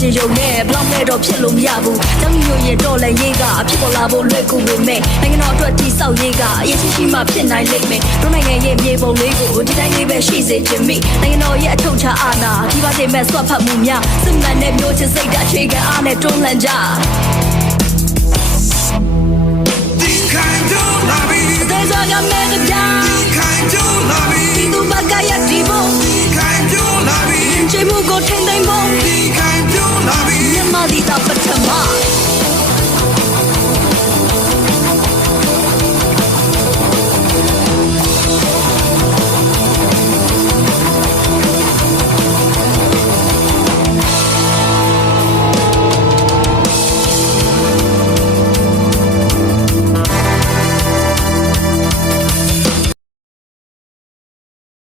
ချင်းရုံနဲ့ဘလောက်မဲ့တော့ဖြစ်လို့မရဘူး။တောင်းညိုရင်တော့လည်းရေးကအဖြစ်ပေါ်လာဖို့လွယ်ကူပေမဲ့နိုင်ငံတော်အတွက်တိဆောက်ရေးကအရေးကြီးရှိမှဖြစ်နိုင်လိမ့်မယ်။တို့နိုင်ငံရဲ့မြေပုံလေးကိုဒီတိုင်းလေးပဲရှိစေချင်မိ။နိုင်ငံတော်ရဲ့အထုပ်ချအာဏာဒီပါစေမဲ့ဆွတ်ဖတ်မှုများစစ်မှန်တဲ့မျိုးချစ်စိတ်ဓာတ်အခြေခံအားနဲ့တွန်းလှန်ကြ။There's a young man to die. Tu bagaya dibo. Jemu go ten day mo. Yamadi ta patama.